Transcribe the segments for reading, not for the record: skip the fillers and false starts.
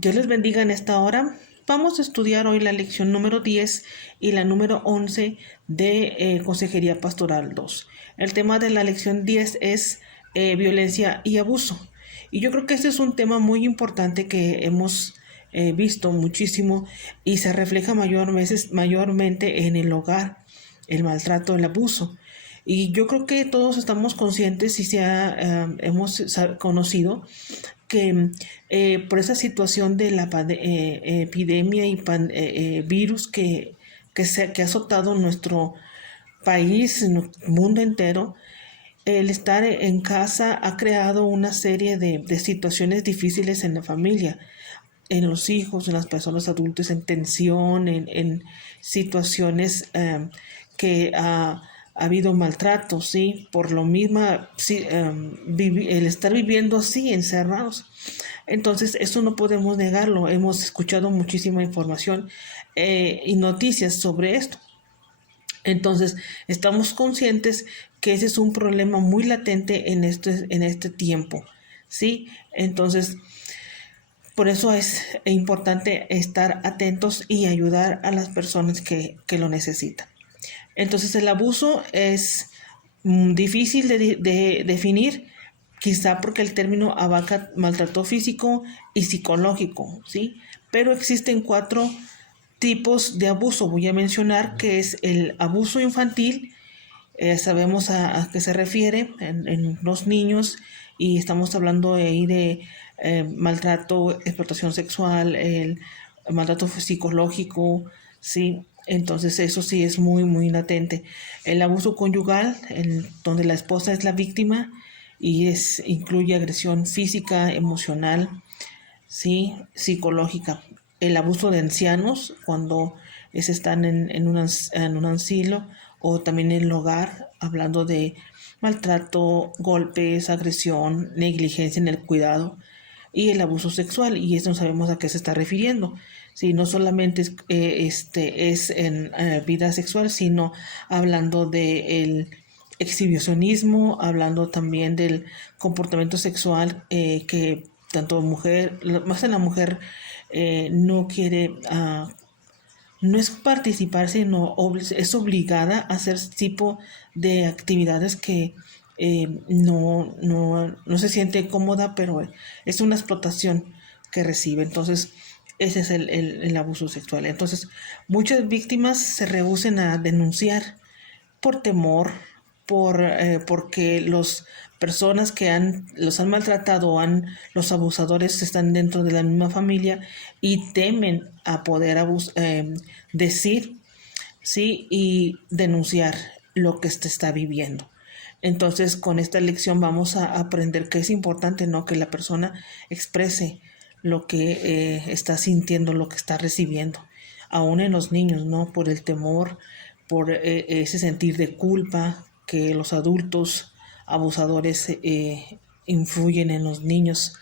Dios les bendiga en esta hora. Vamos a estudiar hoy la lección número 10 y la número 11 de Consejería Pastoral 2. El tema de la lección 10 es violencia y abuso. Y yo creo que este es un tema muy importante que hemos visto muchísimo y se refleja mayormente en el hogar, el maltrato, el abuso. Y yo creo que todos estamos conscientes y hemos conocido que por esa situación de la epidemia y virus que ha azotado nuestro país, mundo entero, el estar en casa ha creado una serie de situaciones difíciles en la familia, en los hijos, en las personas adultas, en tensión, en situaciones que ha habido maltrato, ¿sí? Por lo mismo, sí, el estar viviendo así, encerrados. Entonces, eso no podemos negarlo. Hemos escuchado muchísima información y noticias sobre esto. Entonces, estamos conscientes que ese es un problema muy latente en este tiempo, ¿sí? Entonces, por eso es importante estar atentos y ayudar a las personas que lo necesitan. Entonces el abuso es difícil de definir, quizá porque el término abarca maltrato físico y psicológico, ¿sí? Pero existen cuatro tipos de abuso. Voy a mencionar que es el abuso infantil. Sabemos a qué se refiere en los niños y estamos hablando ahí de maltrato, explotación sexual, el maltrato psicológico, ¿sí? Entonces eso sí es muy, muy latente. El abuso conyugal, donde la esposa es la víctima y incluye agresión física, emocional, ¿sí? Psicológica. El abuso de ancianos, cuando están en un asilo o también en el hogar, hablando de maltrato, golpes, agresión, negligencia en el cuidado y el abuso sexual, y esto no sabemos a qué se está refiriendo. Sí, no solamente es en vida sexual, sino hablando del exhibicionismo, hablando también del comportamiento sexual que tanto mujer, más en la mujer, no quiere, no es participar, sino es obligada a hacer tipo de actividades que no se siente cómoda, pero es una explotación que recibe. Entonces, ese es el abuso sexual. Entonces, muchas víctimas se rehúsen a denunciar por temor, porque los personas que los han maltratado, los abusadores están dentro de la misma familia y temen a poder decir, sí, y denunciar lo que se está viviendo. Entonces, con esta lección vamos a aprender que es importante, ¿no?, que la persona exprese lo que está sintiendo, lo que está recibiendo, aún en los niños, ¿no? Por el temor, por ese sentir de culpa que los adultos abusadores influyen en los niños,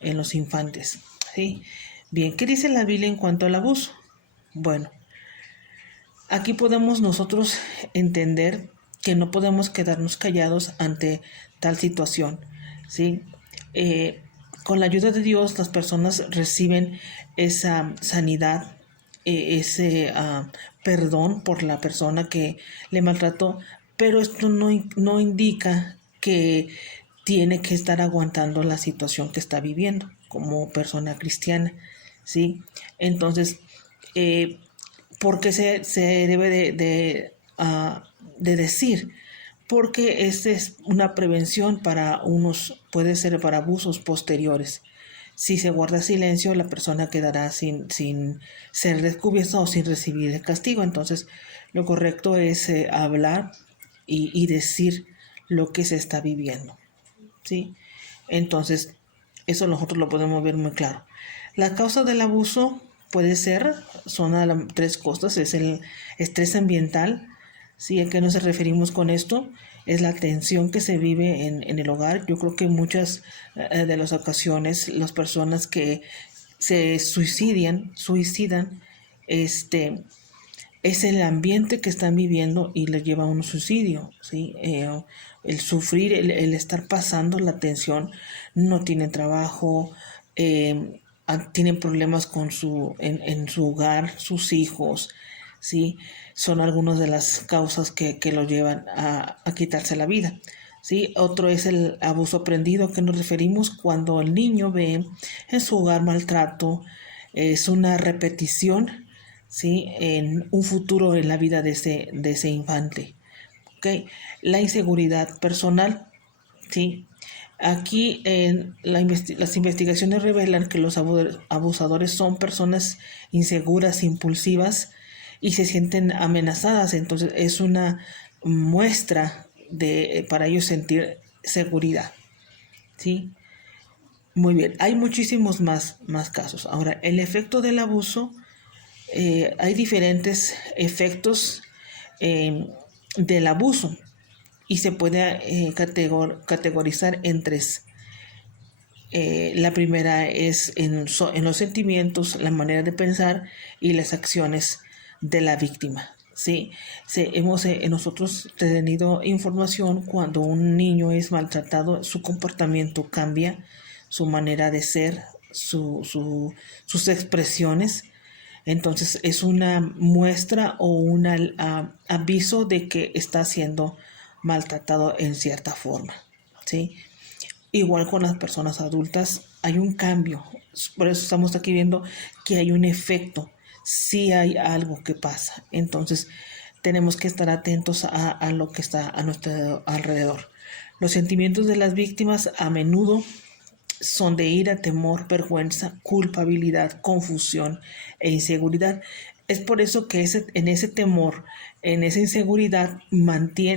en los infantes, ¿sí? Bien, ¿qué dice la Biblia en cuanto al abuso? Bueno, aquí podemos nosotros entender que no podemos quedarnos callados ante tal situación, ¿sí? Con la ayuda de Dios, las personas reciben esa sanidad, ese perdón por la persona que le maltrató, pero esto no indica que tiene que estar aguantando la situación que está viviendo como persona cristiana, ¿sí? Entonces, ¿por qué se debe de decir? Porque esta es una prevención puede ser para abusos posteriores. Si se guarda silencio, la persona quedará sin ser descubierta o sin recibir el castigo. Entonces, lo correcto es hablar y decir lo que se está viviendo, ¿sí? Entonces, eso nosotros lo podemos ver muy claro. La causa del abuso son tres cosas: es el estrés ambiental, ¿sí? ¿A qué nos referimos con esto? Es la tensión que se vive en el hogar. Yo creo que muchas de las ocasiones las personas que se suicidan, es el ambiente que están viviendo y les lleva a un suicidio, ¿sí? El sufrir, el estar pasando la tensión, no tienen trabajo, tienen problemas en su hogar, sus hijos, ¿sí? Son algunas de las causas que lo llevan a quitarse la vida. ¿Sí? Otro es el abuso aprendido, que nos referimos cuando el niño ve en su hogar maltrato, es una repetición, ¿sí? En un futuro en la vida de ese infante. ¿Okay? La inseguridad personal, ¿sí? Aquí las investigaciones revelan que los abusadores son personas inseguras, impulsivas y se sienten amenazadas. Entonces es una muestra para ellos sentir seguridad. ¿Sí? Muy bien, hay muchísimos más casos. Ahora, el efecto del abuso, hay diferentes efectos del abuso y se puede categorizar en tres. La primera es en los sentimientos, la manera de pensar y las acciones de la víctima. Sí, hemos nosotros tenido información cuando un niño es maltratado, su comportamiento cambia, su manera de ser, sus expresiones. Entonces es una muestra o un aviso de que está siendo maltratado en cierta forma. ¿Sí? Igual con las personas adultas hay un cambio. Por eso estamos aquí viendo que hay un efecto. Sí hay algo que pasa. Entonces tenemos que estar atentos a lo que está a nuestro alrededor. Los sentimientos de las víctimas a menudo son de ira, temor, vergüenza, culpabilidad, confusión e inseguridad. Es por eso que en ese temor, en esa inseguridad,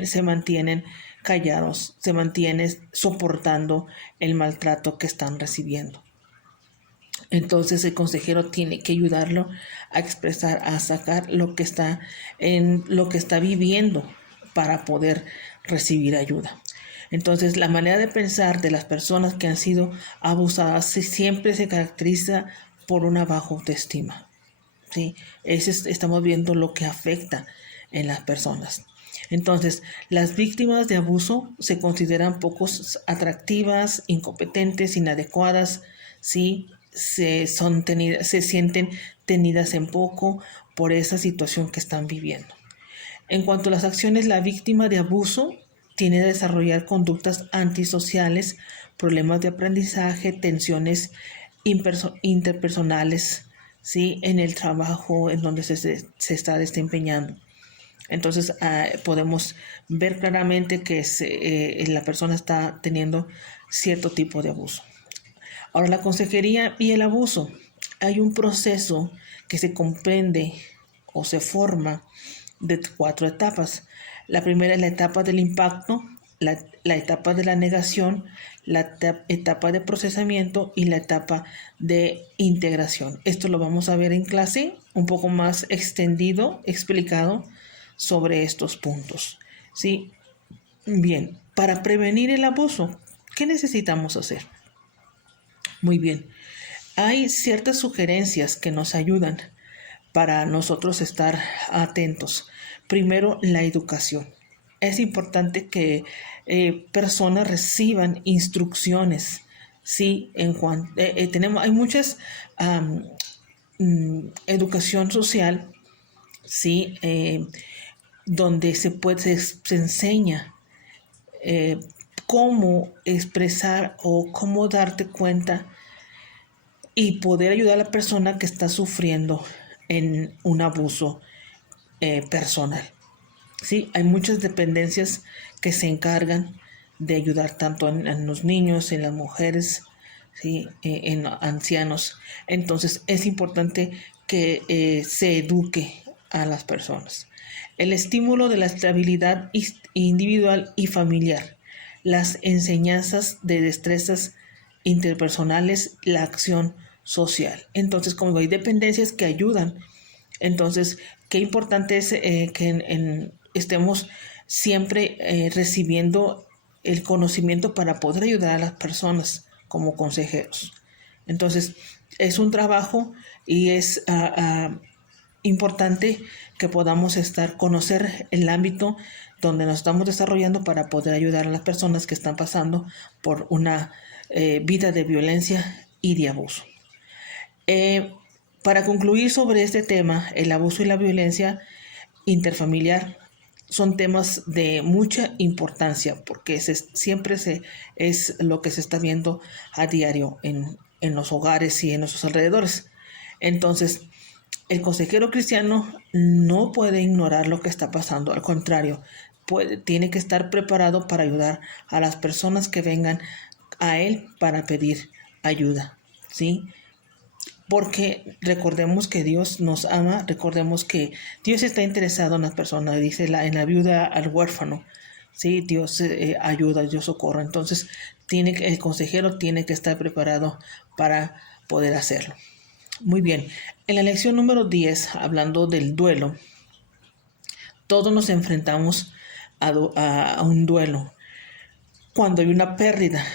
se mantienen callados, se mantienen soportando el maltrato que están recibiendo. Entonces el consejero tiene que ayudarlo a expresar, a sacar lo que está viviendo para poder recibir ayuda. Entonces la manera de pensar de las personas que han sido abusadas siempre se caracteriza por una baja autoestima. ¿Sí? Estamos viendo lo que afecta en las personas. Entonces, las víctimas de abuso se consideran poco atractivas, incompetentes, inadecuadas, ¿sí? Se sienten tenidas en poco por esa situación que están viviendo. En cuanto a las acciones, la víctima de abuso tiene que desarrollar conductas antisociales, problemas de aprendizaje, tensiones interpersonales, ¿sí? En el trabajo en donde se está desempeñando. Entonces podemos ver claramente que la persona está teniendo cierto tipo de abuso. Ahora, la consejería y el abuso. Hay un proceso que se comprende o se forma de 4 etapas. La primera es la etapa del impacto, la etapa de la negación, la etapa de procesamiento y la etapa de integración. Esto lo vamos a ver en clase un poco más extendido, explicado sobre estos puntos. ¿Sí? Bien, para prevenir el abuso, ¿qué necesitamos hacer? Muy bien, hay ciertas sugerencias que nos ayudan para nosotros estar atentos. Primero, la educación. Es importante que personas reciban instrucciones. Sí, hay muchas educación social, sí, donde se enseña cómo expresar o cómo darte cuenta y poder ayudar a la persona que está sufriendo en un abuso personal. ¿Sí? Hay muchas dependencias que se encargan de ayudar tanto en los niños, en las mujeres, ¿sí? En ancianos. Entonces es importante que se eduque a las personas. El estímulo de la estabilidad individual y familiar, las enseñanzas de destrezas interpersonales, la acción social. Entonces, como hay dependencias que ayudan, entonces, qué importante es que estemos siempre recibiendo el conocimiento para poder ayudar a las personas como consejeros. Entonces, es un trabajo y es importante que podamos conocer el ámbito donde nos estamos desarrollando para poder ayudar a las personas que están pasando por una vida de violencia y de abuso. Eh, para concluir sobre este tema, el abuso y la violencia interfamiliar son temas de mucha importancia porque siempre es lo que se está viendo a diario en los hogares y en nuestros alrededores. Entonces, el consejero cristiano no puede ignorar lo que está pasando, al contrario, tiene que estar preparado para ayudar a las personas que vengan a él para pedir ayuda, ¿sí? Porque recordemos que Dios nos ama, recordemos que Dios está interesado en las personas, dice en la viuda al huérfano, ¿sí? Dios ayuda, Dios socorre. Entonces, el consejero tiene que estar preparado para poder hacerlo. Muy bien, en la lección número 10, hablando del duelo, todos nos enfrentamos a un duelo cuando hay una pérdida.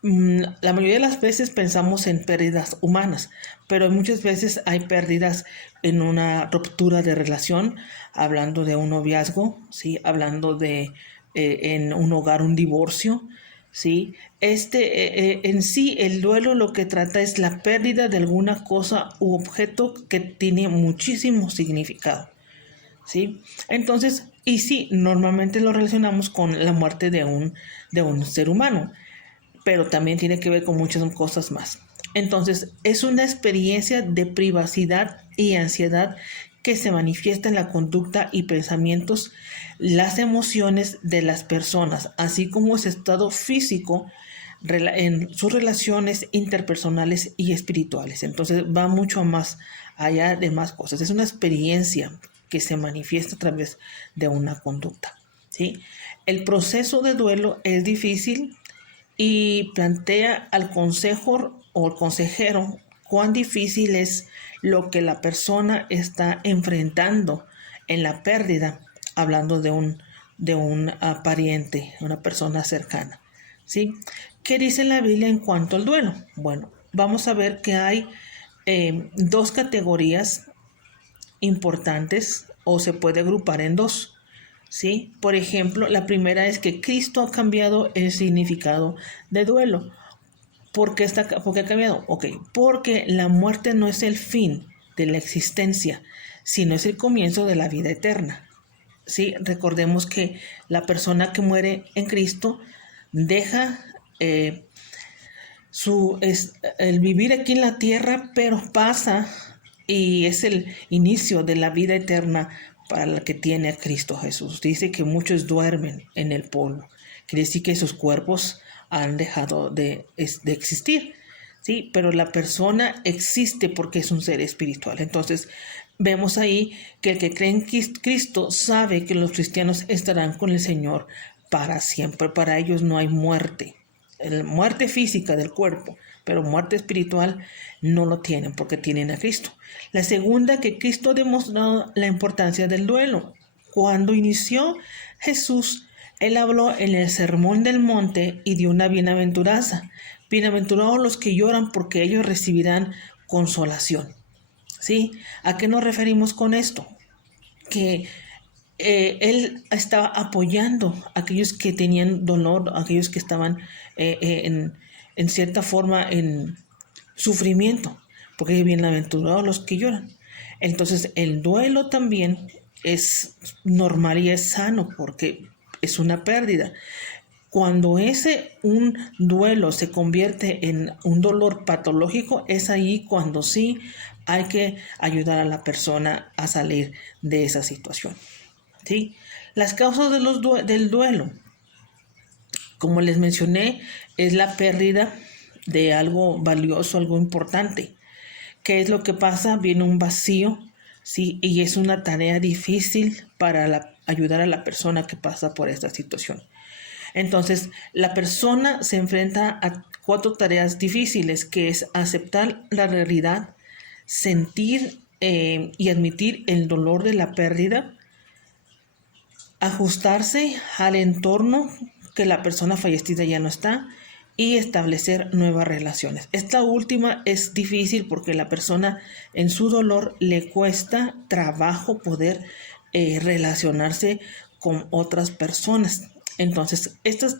La mayoría de las veces pensamos en pérdidas humanas, pero muchas veces hay pérdidas en una ruptura de relación, hablando de un noviazgo, ¿sí? Hablando de en un hogar un divorcio, ¿sí? En sí el duelo lo que trata es la pérdida de alguna cosa u objeto que tiene muchísimo significado, ¿sí? Entonces, y sí, normalmente lo relacionamos con la muerte de un ser humano, pero también tiene que ver con muchas cosas más. Entonces, es una experiencia de privacidad y ansiedad que se manifiesta en la conducta y pensamientos, las emociones de las personas, así como su estado físico en sus relaciones interpersonales y espirituales. Entonces, va mucho más allá de más cosas. Es una experiencia que se manifiesta a través de una conducta, ¿sí? El proceso de duelo es difícil y plantea al consejo o al consejero cuán difícil es lo que la persona está enfrentando en la pérdida, hablando de un pariente, una persona cercana, ¿sí? ¿Qué dice la Biblia en cuanto al duelo? Bueno, vamos a ver que hay dos categorías importantes o se puede agrupar en dos. ¿Sí? Por ejemplo, la primera es que Cristo ha cambiado el significado de duelo. ¿Por qué ha cambiado? Ok, porque la muerte no es el fin de la existencia, sino es el comienzo de la vida eterna. ¿Sí? Recordemos que la persona que muere en Cristo deja el vivir aquí en la tierra, pero pasa y es el inicio de la vida eterna para la que tiene a Cristo Jesús. Dice que muchos duermen en el polvo. Quiere decir que sus cuerpos han dejado de existir, ¿sí? Pero la persona existe porque es un ser espiritual. Entonces, vemos ahí que el que cree en Cristo sabe que los cristianos estarán con el Señor para siempre. Para ellos no hay muerte. Muerte física del cuerpo, pero muerte espiritual no lo tienen porque tienen a Cristo. La segunda, que Cristo ha demostrado la importancia del duelo. Cuando inició Jesús, él habló en el Sermón del Monte y dio una bienaventuranza. Bienaventurados los que lloran porque ellos recibirán consolación. ¿Sí? ¿A qué nos referimos con esto? Que él estaba apoyando a aquellos que tenían dolor, a aquellos que estaban en cierta forma en sufrimiento, porque bienaventurados los que lloran. Entonces el duelo también es normal y es sano porque es una pérdida. Cuando un duelo se convierte en un dolor patológico, es ahí cuando sí hay que ayudar a la persona a salir de esa situación. ¿Sí? Las causas del duelo, como les mencioné, es la pérdida de algo valioso, algo importante. ¿Qué es lo que pasa? Viene un vacío, ¿sí? Y es una tarea difícil para ayudar a la persona que pasa por esta situación. Entonces, la persona se enfrenta a 4 tareas difíciles, que es aceptar la realidad, sentir y admitir el dolor de la pérdida, ajustarse al entorno que la persona fallecida ya no está y establecer nuevas relaciones. Esta última es difícil porque la persona en su dolor le cuesta trabajo poder relacionarse con otras personas. Entonces, estas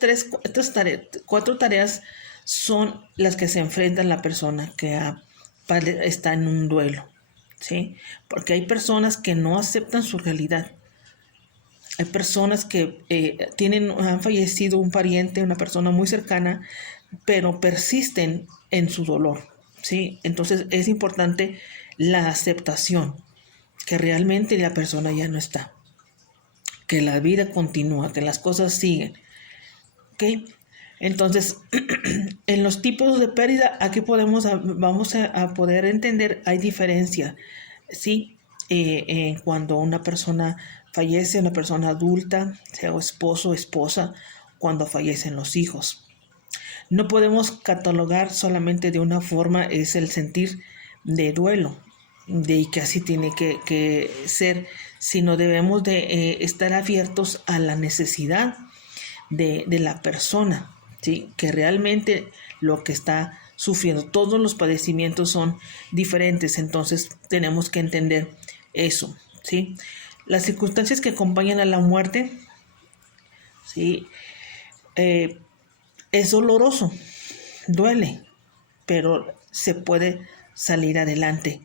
4 tareas son las que se enfrenta la persona que ha está en un duelo, ¿sí? Porque hay personas que no aceptan su realidad. Hay personas que han fallecido un pariente, una persona muy cercana, pero persisten en su dolor, ¿sí? Entonces es importante la aceptación, que realmente la persona ya no está, que la vida continúa, que las cosas siguen, ¿ok? Entonces, en los tipos de pérdida, aquí vamos a poder entender, hay diferencia, ¿sí? Cuando una persona fallece, una persona adulta, sea esposo o esposa, cuando fallecen los hijos. No podemos catalogar solamente de una forma, es el sentir de duelo, de que así tiene que ser, sino debemos de estar abiertos a la necesidad de la persona, ¿sí? Que realmente lo que está sufriendo, todos los padecimientos son diferentes, entonces tenemos que entender eso, ¿sí? Las circunstancias que acompañan a la muerte, ¿sí? Es doloroso, duele, pero se puede salir adelante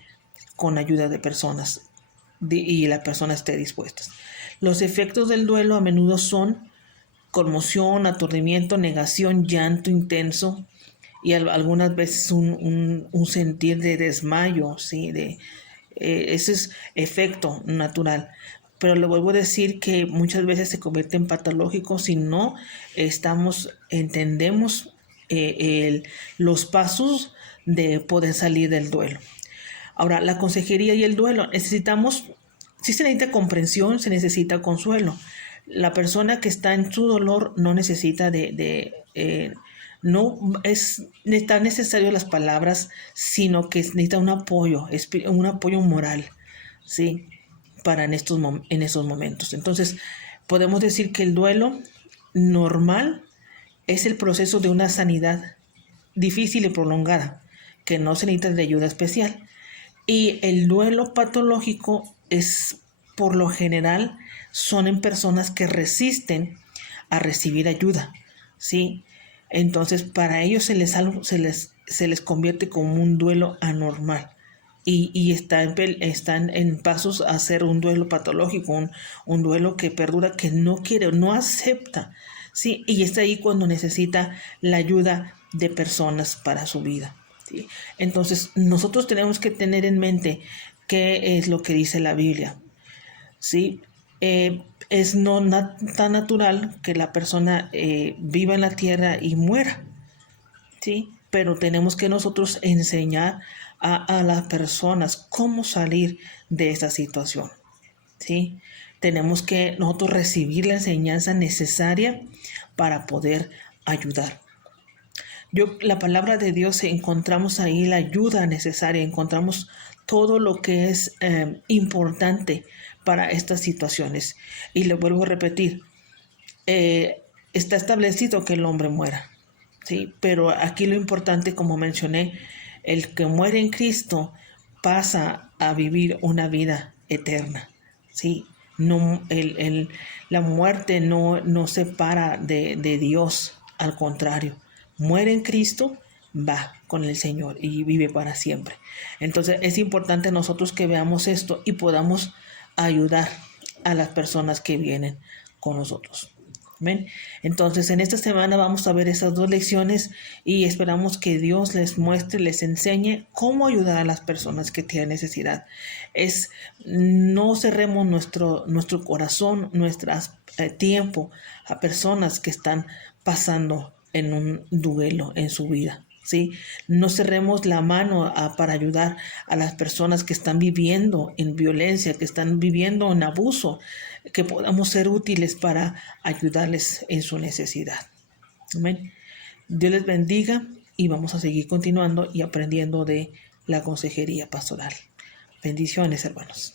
con ayuda de personas y la persona esté dispuesta. Los efectos del duelo a menudo son conmoción, aturdimiento, negación, llanto intenso y algunas veces un sentir de desmayo, ¿sí? Ese es efecto natural. Pero le vuelvo a decir que muchas veces se convierte en patológico si no entendemos los pasos de poder salir del duelo. Ahora, la consejería y el duelo, sí se necesita comprensión, se necesita consuelo. La persona que está en su dolor no necesita no es tan necesario las palabras, sino que necesita un apoyo moral, ¿sí? Para en esos momentos. Entonces, podemos decir que el duelo normal es el proceso de una sanidad difícil y prolongada, que no se necesita de ayuda especial. Y el duelo patológico es, por lo general, son en personas que resisten a recibir ayuda, ¿sí? Entonces, para ellos se les convierte como un duelo anormal. Y están en pasos a hacer un duelo patológico, un duelo que perdura, que no quiere, no acepta, ¿sí? Y está ahí cuando necesita la ayuda de personas para su vida, ¿sí? Entonces, nosotros tenemos que tener en mente qué es lo que dice la Biblia, ¿sí? Es tan natural que la persona viva en la tierra y muera, ¿sí? Pero tenemos que nosotros enseñar a las personas cómo salir de esa situación, ¿sí? Tenemos que nosotros recibir la enseñanza necesaria para poder ayudar. La palabra de Dios, encontramos ahí la ayuda necesaria, encontramos todo lo que es importante para estas situaciones. Y le vuelvo a repetir, está establecido que el hombre muera, ¿sí? Pero aquí lo importante, como mencioné, el que muere en Cristo pasa a vivir una vida eterna, ¿sí? No, la muerte no separa de Dios, al contrario, muere en Cristo, va con el Señor y vive para siempre. Entonces es importante nosotros que veamos esto y podamos ayudar a las personas que vienen con nosotros. Amén. Entonces, en esta semana vamos a ver esas dos lecciones y esperamos que Dios les muestre, les enseñe cómo ayudar a las personas que tienen necesidad. No cerremos nuestro corazón, nuestro tiempo a personas que están pasando en un duelo en su vida, ¿sí? No cerremos la mano para ayudar a las personas que están viviendo en violencia, que están viviendo en abuso, que podamos ser útiles para ayudarles en su necesidad. Amén. Dios les bendiga y vamos a seguir continuando y aprendiendo de la consejería pastoral. Bendiciones, hermanos.